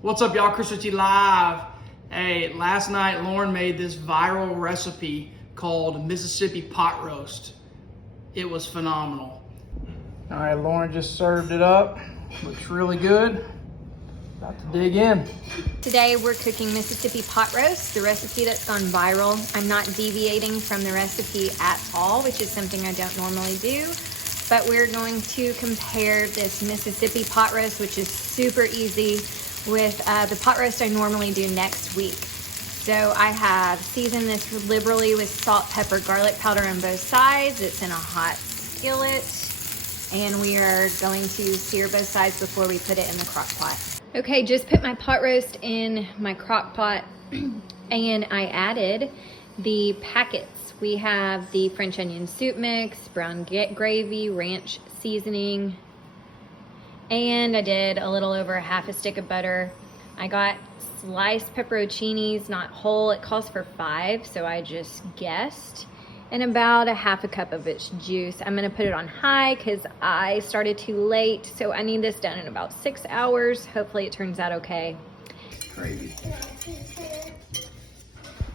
What's up, y'all? Chris Ritchie live. Hey, last night Lauren made this viral recipe called Mississippi pot roast. It was phenomenal. All right, Lauren just served it up. Looks really good. About to dig in. Today we're cooking Mississippi pot roast, the recipe that's gone viral. I'm not deviating from the recipe at all, which is something I don't normally do. But we're going to compare this Mississippi pot roast, which is super easy, with the pot roast I normally do next week. So I have seasoned this liberally with salt, pepper, garlic powder on both sides. It's in a hot skillet, and we are going to sear both sides before we put it in the crock pot. Okay, just put my pot roast in my crock pot and I added the packets. We have the French onion soup mix, brown gravy, ranch seasoning, and I did a little over a half a stick of butter. I got sliced pepperoncinis, not whole. It calls for 5, so I just guessed. And about a half a cup of its juice. I'm gonna put it on high because I started too late, so I need this done in about 6 hours. Hopefully it turns out okay. Gravy.